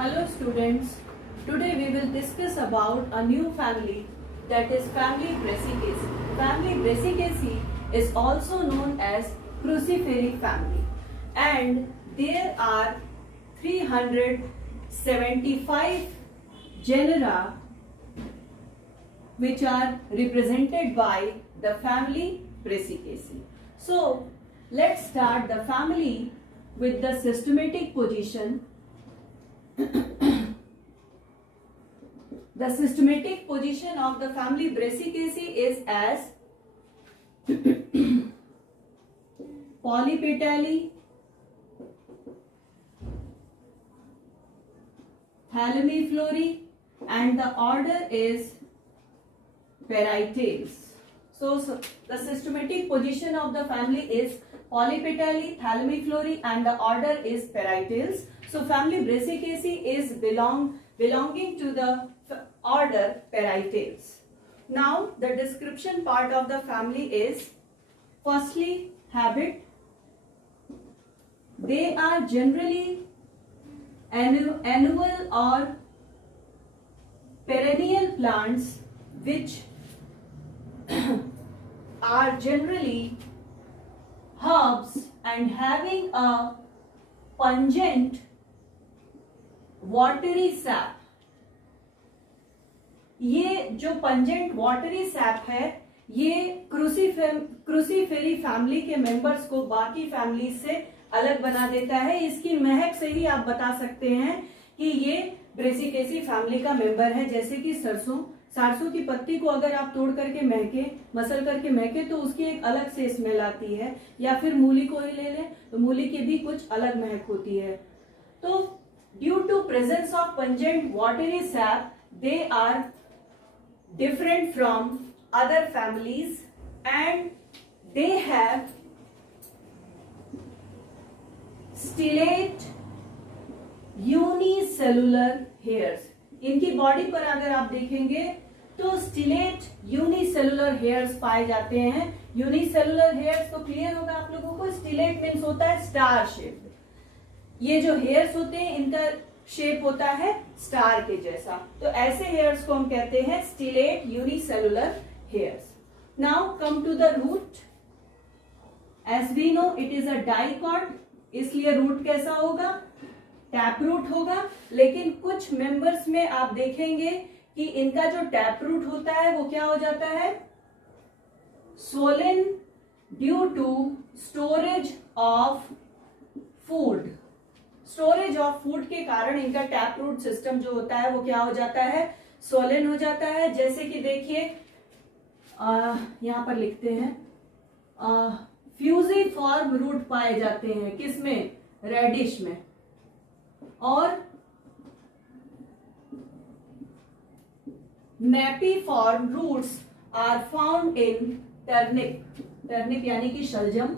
Hello students, today we will discuss about a new family, that is family Brassicaceae. Family Brassicaceae is also known as Crucifery family, and there are 375 genera which are represented by the family Brassicaceae. So let's start the family with the systematic position. The systematic position of the family Brassicaceae is as polypetalae, thalamiflorae, and the order is Parietes. So the systematic position of the family is polypetalae, thalamiflorae, and the order is Parietes. So family Brassicaceae is belonging to the order Parietes. Now the description part of the family is, firstly, habit. They are generally annual or perennial plants which are generally herbs and having a pungent watery sap. ये जो pungent watery SAP है ये क्रूसीफेरी family के members को बाकी family से अलग बना देता है. इसकी महक से ही आप बता सकते हैं कि ये ब्रेसिकेसी फैमिली का मेंबर है. जैसे कि सरसों की पत्ती को अगर आप तोड़ करके महके, मसल करके महके तो उसकी एक अलग से स्मेल आती है, या फिर मूली को ही ले लें तो मूली की भी कुछ अलग महक होती है. तो due to presence of pungent watery sap they are different from other families and they have stellate unicellular hairs. इनकी बॉडी पर अगर आप देखेंगे तो स्टिलेट यूनिसेलुलर हेयर्स पाए जाते हैं. यूनिसेलुलर हेयर्स तो क्लियर होगा आप लोगों को. स्टिलेट मीन्स होता है स्टार शेप. ये जो हेयर्स होते हैं इनका शेप होता है स्टार के जैसा. तो ऐसे हेयर्स को हम कहते हैं stellate unicellular hairs. Now come to the root. As we know it is a dicot, इसलिए रूट कैसा होगा? टैप रूट होगा. लेकिन कुछ मेंबर्स में आप देखेंगे कि इनका जो टैप रूट होता है वो क्या हो जाता है? Swollen due to storage of food. Storage of food के कारण इनका टैप रूट सिस्टम जो होता है वो क्या हो जाता है? स्वोलन हो जाता है. जैसे कि देखिए यहां पर लिखते हैं फ्यूजिफॉर्म रूट पाए जाते हैं. किसमें? रेडिश में. और napiform roots are found in turnip. Turnip यानी कि शलजम.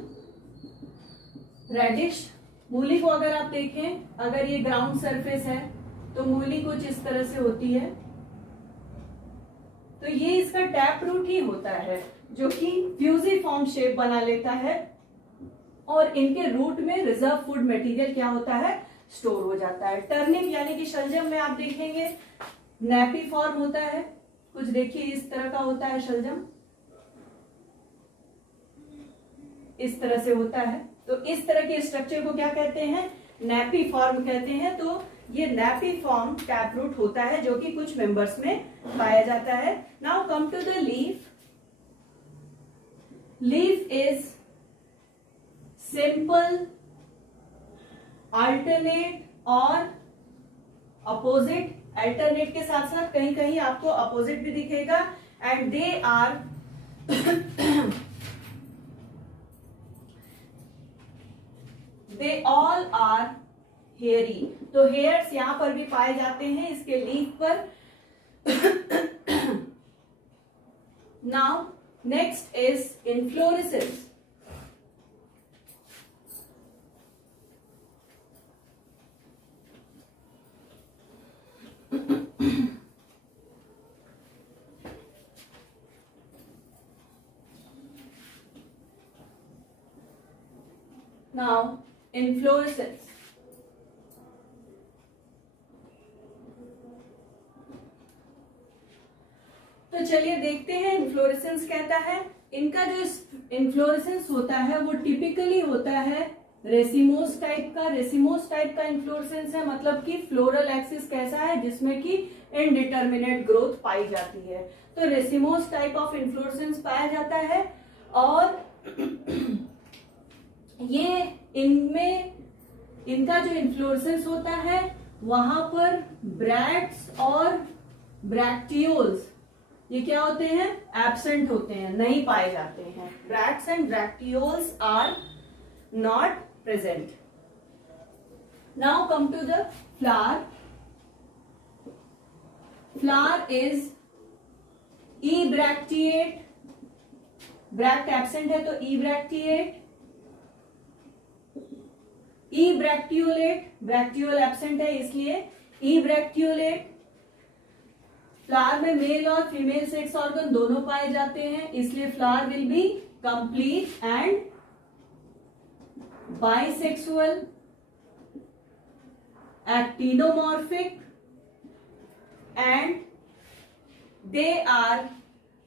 रेडिश. मूली को अगर आप देखें, अगर ये ग्राउंड सरफेस है तो मूली कुछ इस तरह से होती है. तो ये इसका टैप रूट ही होता है जो कि फ्यूजिफॉर्म शेप बना लेता है और इनके रूट में रिजर्व फूड मटेरियल क्या होता है? स्टोर हो जाता है. टर्निप यानी कि शलजम में आप देखेंगे नेपीफॉर्म होता है. कुछ देखिए इस तरह का होता है शलजम, इस तरह से होता है. तो इस तरह के स्ट्रक्चर को क्या कहते हैं? नेपीफॉर्म कहते हैं. तो ये नेपीफॉर्म टैप रूट होता है जो कि कुछ मेंबर्स में पाया जाता है. Now come to the leaf. Leaf is simple, alternate और अपोजिट. अल्टरनेट के साथ साथ कहीं कहीं आपको अपोजिट भी दिखेगा. And they are they all are hairy. तो हेयर्स यहां पर भी पाए जाते हैं इसके लीफ पर. Now next is inflorescence. Now inflorescence. तो चलिए देखते हैं इन्फ्लोरेसेंस कहता है। इनका जो इन्फ्लोरेसेंस होता है वो टिपिकली होता है रेसिमोस टाइप का। रेसिमोस टाइप का इन्फ्लोरेसेंस है, मतलब कि फ्लोरल एक्सिस कैसा है जिसमें कि इनडिटर्मिनेट ग्रोथ पाई जाती है। तो रेसिमोस टाइप ऑफ इन्फ्लोरेसेंस पाया जाता है। और ये इनमें इनका जो इन्फ्लोरेसेंस होता है वहां पर ब्रैक्ट्स और ब्रैक्टियोल्स ये क्या होते हैं, एब्सेंट होते हैं, नहीं पाए जाते हैं। Bracts and bracteoles are not present. Now come to the flower. Flower is ebracteate, bract absent है तो इब्रैक्टिएट, इब्रैक्टियोलेट, ब्रैक्टियोल एब्सेंट है इसलिए इब्रैक्टियोलेट। फ्लावर में मेल और फीमेल सेक्स ऑर्गन दोनों पाए जाते हैं, इसलिए flower will be complete and bisexual, actinomorphic and they are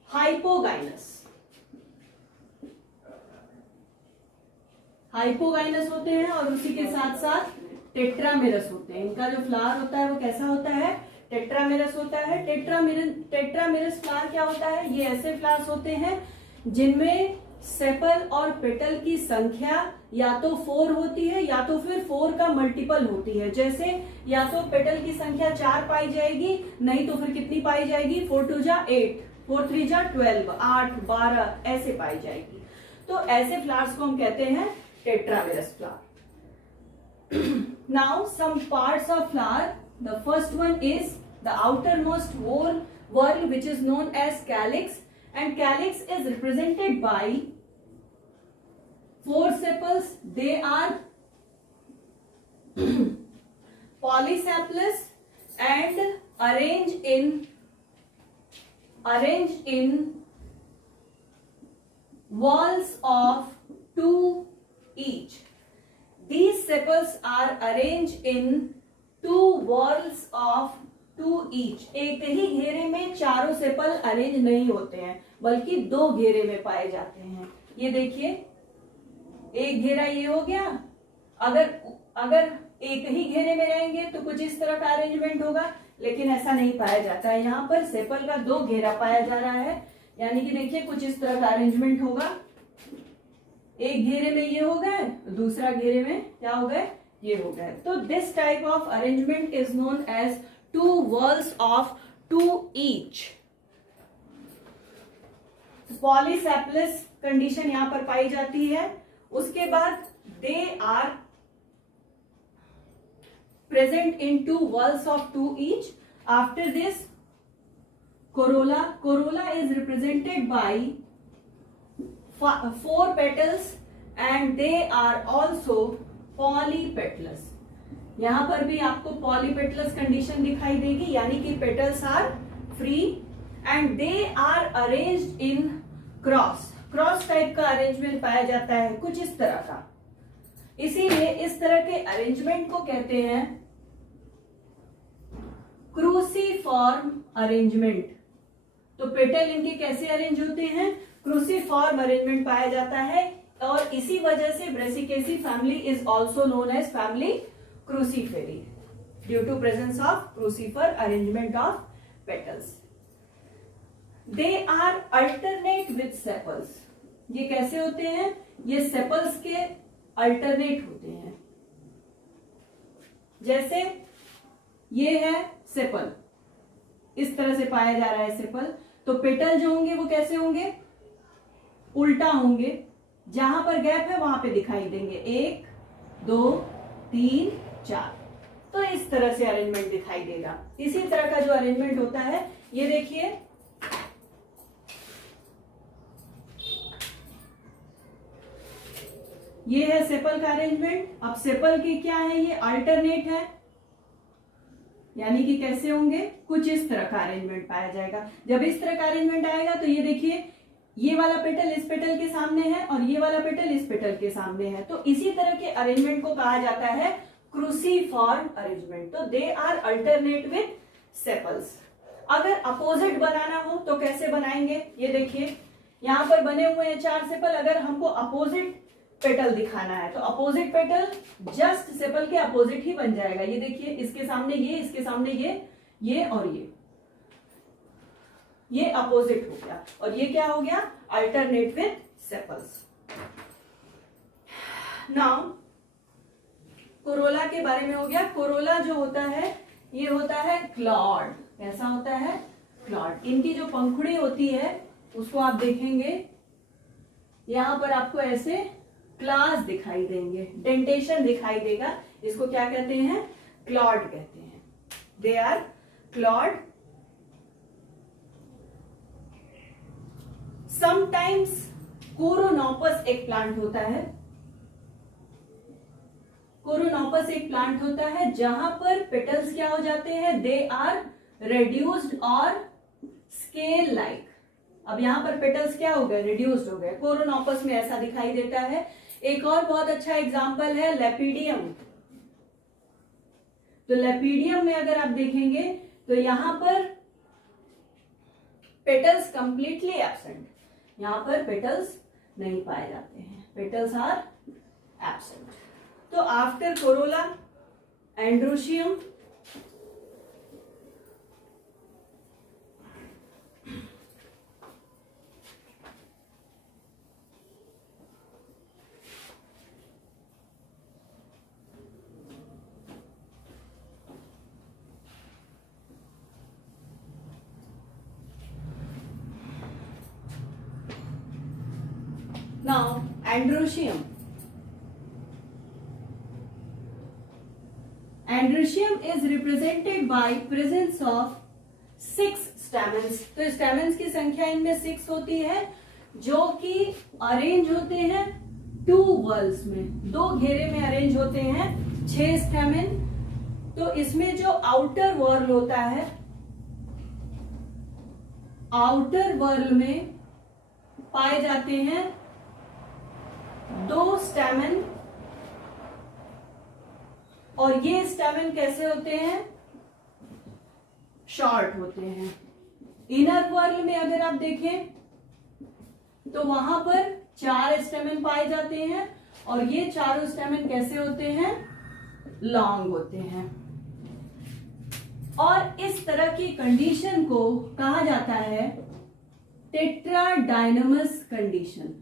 hypogynous. Hypogynous होते हैं और उसी के साथ साथ टेट्रामेरस होते हैं। इनका जो फ्लावर होता है वो कैसा होता है, टेट्रामेरस होता है। टेट्रामेरस फ्लावर क्या होता है, ये ऐसे फ्लावर्स होते हैं जिनमें सेपल और पेटल की संख्या या तो 4 होती है या तो फिर 4 का मल्टीपल होती है। जैसे या तो पेटल की संख्या 4 पाई जाएगी, नहीं तो फिर कितनी पाई जाएगी, 4 2 जा 8, 4 3 जा 12, 8 12 ऐसे पाई जाएगी। तो ऐसे फ्लावर्स को हम कहते हैं tetramerous flower. Now some parts of flower. The first one is the outermost whorl which is known as calyx, and calyx is represented by 4 sepals. They are polysepalous and arranged in whorls of 2 each. These sepals are arranged in 2 whorls of 2 each. एक ही घेरे में चारों sepal arrange नहीं होते हैं बल्कि 2 घेरे में पाए जाते हैं। ये देखिए, एक घेरा ये हो गया। अगर एक ही घेरे में रहेंगे तो कुछ इस तरह का अरेंजमेंट होगा, लेकिन ऐसा नहीं पाया जाता है। यहाँ पर सेपल का 2 घेरा पाया जा रहा है, यानी कि देखिए कुछ इस तरह का अरेंजमेंट होगा। एक घेरे में ये हो गए, दूसरा घेरे में क्या हो गए, ये हो गए। तो this type of arrangement is known as 2 whorls of 2 each. Polysepalous condition यहां पर पाई जाती है। उसके बाद they are present in 2 whorls of 2 each. After this, corolla is represented by 4 petals and they are also polypetalous. यहां पर भी आपको polypetalous कंडीशन दिखाई देगी, यानी कि petals are free and they are arranged in cross type का arrangement पाया जाता है, कुछ इस तरह का। इसीलिए इस तरह के अरेंजमेंट को कहते हैं क्रूसीफॉर्म अरेंजमेंट। तो पेटल इनके कैसे अरेंज होते हैं, क्रूसीफॉर्म अरेंजमेंट पाया जाता है, और इसी वजह से Brassicaceae family is also known as family Cruciferae due to presence of crucifer arrangement of petals. They are alternate with sepals. ये कैसे होते हैं, ये सेपल्स के अल्टरनेट होते हैं। जैसे ये है सेपल, इस तरह से पाया जा रहा है सेपल, तो पेटल जो होंगे वो कैसे होंगे, उल्टा होंगे। जहां पर गैप है वहां पे दिखाई देंगे, 1 2 3 4। तो इस तरह से अरेंजमेंट दिखाई देगा। इसी तरह का जो अरेंजमेंट होता है, ये देखिए ये है सेपल का अरेंजमेंट। अब सेपल के क्या है, ये अल्टरनेट है, यानी कि कैसे होंगे, कुछ इस तरह का अरेंजमेंट पाया जाएगा। जब इस तरह का अरेंजमेंट आएगा तो ये देखिए, ये वाला पेटल इस पेटल के सामने है और ये वाला पेटल इस पेटल के सामने है। तो इसी तरह के अरेंजमेंट को कहा जाता है क्रूसीफॉर्म अरेंजमेंट। तो they are alternate with sepals. अगर अपोजिट बनाना हो तो कैसे बनाएंगे, ये देखिए यहां पर बने हुए हैं 4 सेपल। अगर हमको अपोजिट पेटल दिखाना है तो अपोजिट पेटल जस्ट सेपल के अपोजिट ही बन जाएगा। ये देखिए, इसके सामने ये, इसके सामने ये और ये अपोजिट हो गया, और ये क्या हो गया, alternate with sepals. Now Corolla के बारे में हो गया। कोरोला जो होता है ये होता है क्लॉड। कैसा होता है, क्लॉड। इनकी जो पंखुड़ी होती है उसको आप देखेंगे, यहां पर आपको ऐसे क्लास दिखाई देंगे, डेंटेशन दिखाई देगा। इसको क्या कहते हैं, क्लॉड कहते हैं। They are clawed. Sometimes Coronopus एक प्लांट होता है। कोरोनोपस एक प्लांट होता है जहां पर पेटल्स क्या हो जाते हैं, दे आर रेड्यूस्ड और स्केल लाइक। अब यहां पर पेटल्स क्या हो गए, रिड्यूस्ड हो गए। कोरोनोपस में ऐसा दिखाई देता है। एक और बहुत अच्छा एग्जांपल है लेपिडियम। तो लेपिडियम में अगर आप देखेंगे तो यहां पर पेटल्स कंप्लीटली एब्सेंट, यहां पर पेटल्स नहीं पाए जाते हैं, पेटल्स आर एब्सेंट। तो after Corolla androecium, now androecium. Androecium is represented by presence of 6 stamens। तो स्टैमेंस की संख्या इनमें 6 होती है, जो कि अरेंज होते हैं 2 वर्ल्स में, 2 घेरे में अरेंज होते हैं 6 स्टैमेन। तो इसमें जो आउटर वर्ल होता है, आउटर वर्ल में पाए जाते हैं 2 स्टैमेन। और ये स्टैमेन कैसे होते हैं, शॉर्ट होते हैं। इनर वर्ल में अगर आप देखें तो वहां पर 4 स्टैमेन पाए जाते हैं, और ये चारों स्टैमेन कैसे होते हैं, लॉन्ग होते हैं। और इस तरह की कंडीशन को कहा जाता है tetradynamous condition.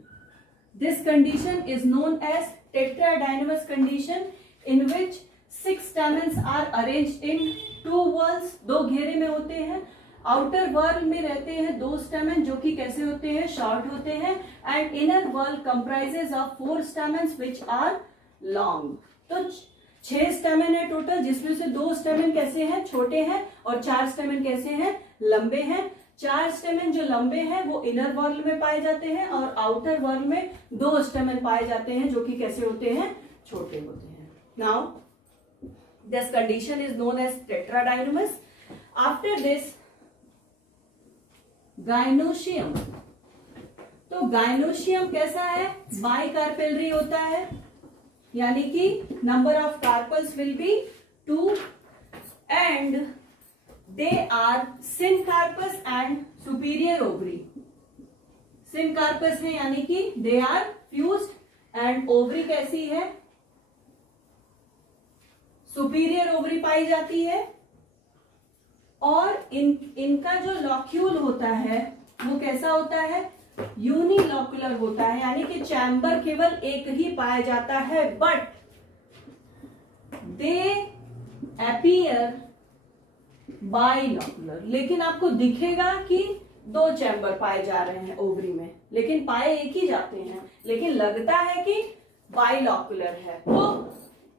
This condition is known as tetradynamous condition, in which 6 stamens are arranged in 2 whorls, 2 घेरे में होते हैं। आउटर वर्ल में रहते हैं 2 स्टेमन, जो कि कैसे होते हैं, शॉर्ट होते हैं। And inner whorl comprises of 4 stamens which are long. तो 6 स्टेमन है टोटल, जिसमें से 2 स्टेमन कैसे हैं, छोटे हैं, और 4 स्टेमन कैसे हैं, लंबे हैं। 4 स्टेमन जो लंबे हैं वो इनर वर्ल में पाए जाते हैं, और आउटर वर्ल में 2 स्टेमन पाए जाते हैं, जो कि कैसे होते हैं, छोटे होते हैं। Now this condition is known as tetradinomous. After this gynoecium। तो gynoecium कैसा है, बाइकार्पेलरी होता है, यानी कि number of carpels will be 2 and they are syncarpous and superior ovary. Syncarpous है यानी कि they are fused, and ovary कैसी है, सुपीरियर ओवरी पाई जाती है। और इनका जो लॉक्यूल होता है वो कैसा होता है, यूनिलॉकुलर होता है, यानी कि चैम्बर केवल एक ही पाया जाता है, बट दे अपीयर बाइलॉकुलर। लेकिन आपको दिखेगा कि 2 चैम्बर पाए जा रहे हैं ओवरी में, लेकिन पाए एक ही जाते हैं, लेकिन लगता है कि बाइलॉकुलर है। तो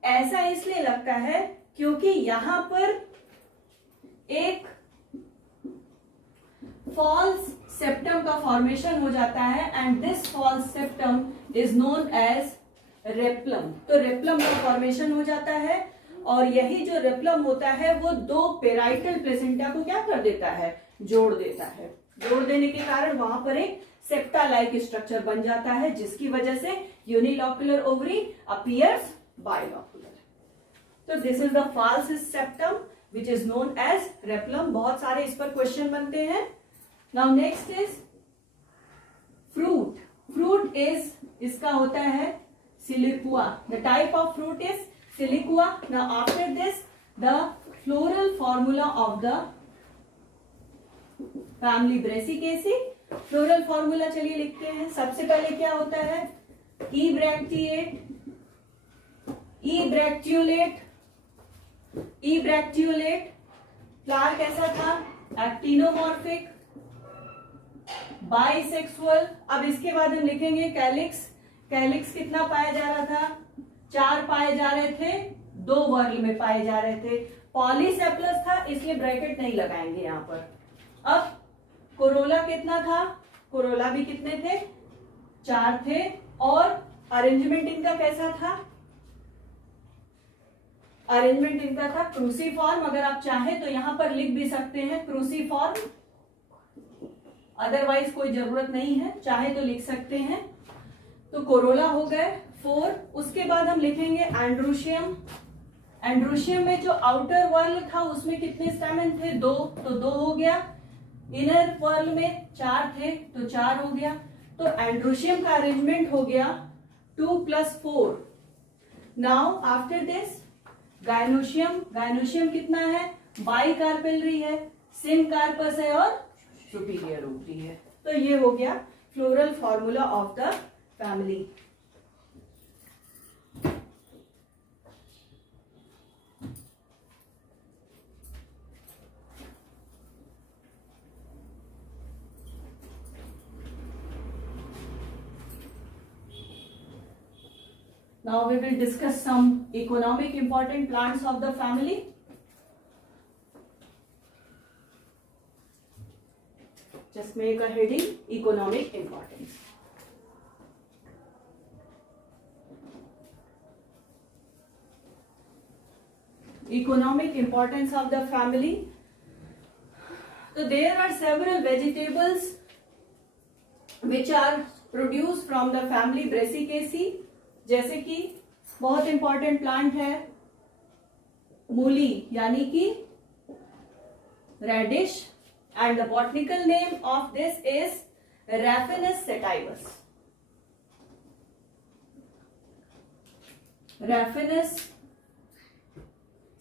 ऐसा इसलिए लगता है क्योंकि यहां पर एक फॉल्स सेप्टम का फॉर्मेशन हो जाता है, and this false septum is known as replum. तो रेप्लम का फॉर्मेशन हो जाता है, और यही जो रेप्लम होता है वो 2 पेराइटल प्लेसेंटा को क्या कर देता है, जोड़ देता है। जोड़ देने के कारण वहां पर एक सेप्टा लाइक स्ट्रक्चर बन जाता है, जिसकी वजह से यूनिलॉकुलर ओवरी अपीयर्स बाइलॉकुलर। तो this is the false septum which is known as replum. बहुत सारे इस पर क्वेश्चन बनते हैं। Now next is fruit. Fruit is, इसका होता है siliqua. The type of fruit is siliqua. Now after this the floral formula of the family Brassicaceae. Floral formula चलिए लिखते हैं। सबसे पहले क्या होता है, ई ब्रैक्टिएट, ई ब्रैक्टियोलेट, ई ब्रैक्टियोलेट। फ्लावर कैसा था, एक्टिनोमॉर्फिक, बाइसेक्सुअल। अब इसके बाद हम लिखेंगे कैलिक्स। कैलिक्स कितना पाया जा रहा था, 4 पाए जा रहे थे, 2 वर्ग में पाए जा रहे थे। पॉलीसेप्लस था इसलिए ब्रैकेट नहीं लगाएंगे यहां पर। अब कोरोला कितना था, कोरोला भी कितने थे, 4 थे। और अरेंजमेंट इनका कैसा था, अरेंजमेंट इनका था क्रूसीफॉर्म। अगर आप चाहें तो यहां पर लिख भी सकते हैं क्रूसीफॉर्म, अदरवाइज कोई जरूरत नहीं है, चाहे तो लिख सकते हैं। तो कोरोला हो गए 4। उसके बाद हम लिखेंगे एंड्रोशियम। एंड्रोशियम में जो आउटर वर्ल था उसमें कितने स्टैमेन थे, 2, तो 2 हो गया। इनर वर्ल में 4 थे तो 4 हो गया। तो एंड्रोशियम का अरेंजमेंट हो गया 2 + 4। Now after this gynoecium. Gynoecium कितना है, बाई कार्पेलरी है, सिम कार्पस है और सुपीरियर ओवरी है। तो ये हो गया floral formula of the family. Now we will discuss some economic important plants of the family. Just make a heading, economic importance. Economic importance of the family. So there are several vegetables which are produced from the family Brassicaceae. जैसे कि बहुत important plant है मूली यानी कि radish, and the botanical name of this is Raphanus sativus. Raphanus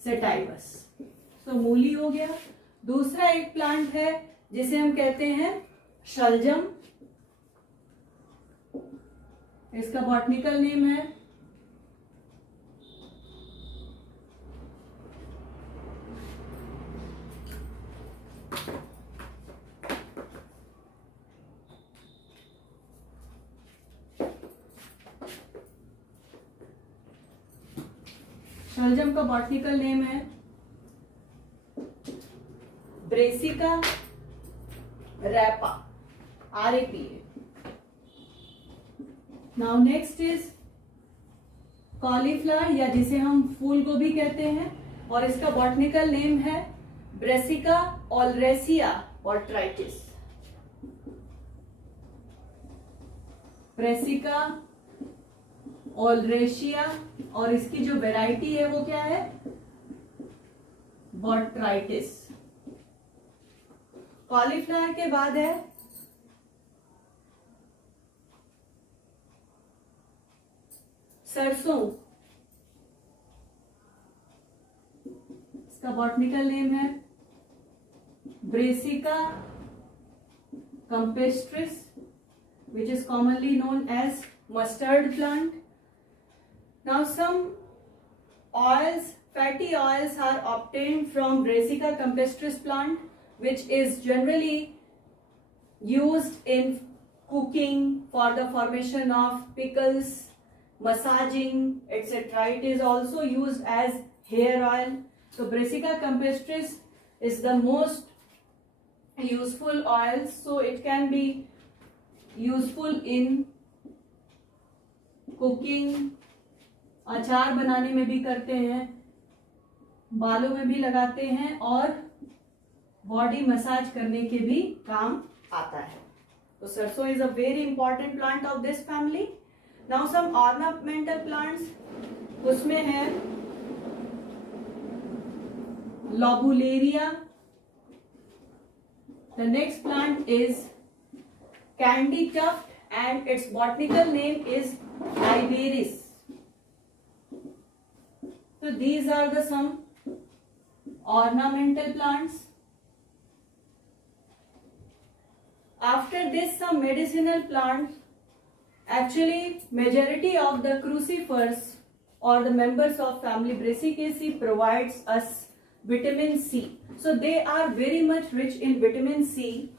sativus. तो मूली हो गया। दूसरा एक प्लांट है जिसे हम कहते हैं शलजम। इसका बॉटनिकल नेम है शलजम का बॉटनिकल नेम है Brassica rapa, RAPA। Now next is cauliflower या जिसे हम फूल गोभी कहते हैं, और इसका बॉटनिकल नेम है ब्रेसिका ओलरेसिया बॉट्राइटिस। ब्रेसिका ओलरेशिया, और इसकी जो वैरायटी है वो क्या है, बॉट्राइटिस। कॉलीफ्लावर के बाद है सरसों। इसका बॉटनिकल नेम है Brassica campestris, which is commonly known as mustard plant. Now some oils, fatty oils are obtained from Brassica campestris plant, which is generally used in cooking for the formation of pickles, massaging, etc. It is also used as hair oil. So Brassica campestris is the most useful oil, so it can be useful in cooking, अचार बनाने में भी करते हैं, बालों में भी लगाते हैं और बॉडी मसाज करने के भी काम आता है। तो sarson is a very important plant of this family. Now some ornamental plants, उसमें है Lobularia. The next plant is candy tuft and its botanical name is Iberis. So these are the some ornamental plants. After this, some medicinal plants. Actually, majority of the crucifers or the members of family Brassicaceae provides us vitamin C. So they are very much rich in vitamin C,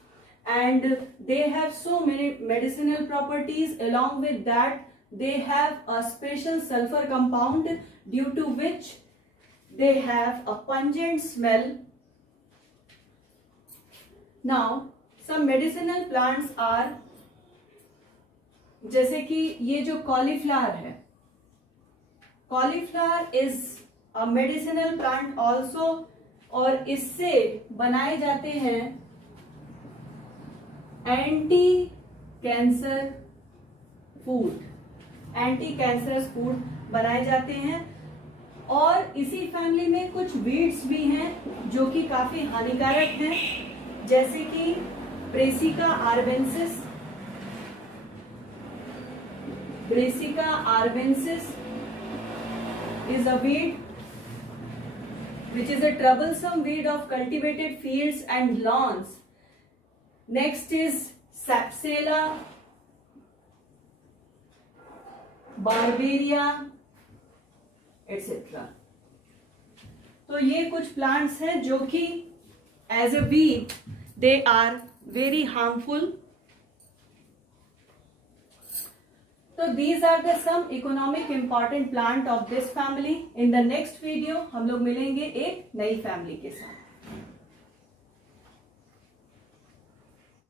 and they have so many medicinal properties. Along with that, they have a special sulfur compound due to which they have a pungent smell. Now, some medicinal plants are जैसे कि ये जो cauliflower है, cauliflower is a medicinal plant also, और इससे बनाए जाते हैं anti cancer food, anti cancerous food बनाए जाते हैं। और इसी फैमिली में कुछ वीड्स भी हैं जो कि काफी हानिकारक हैं, जैसे कि Brassica आर्बेंसिस। Brassica arbensis is a weed which is a troublesome weed of cultivated fields and lawns. Next is Sapsela, Barberia, etc. तो ये कुछ प्लांट्स हैं जो कि as a weed they are very harmful. So these are the some economic important plant of this family. In the next video हम लोग मिलेंगे एक नई फैमिली के साथ.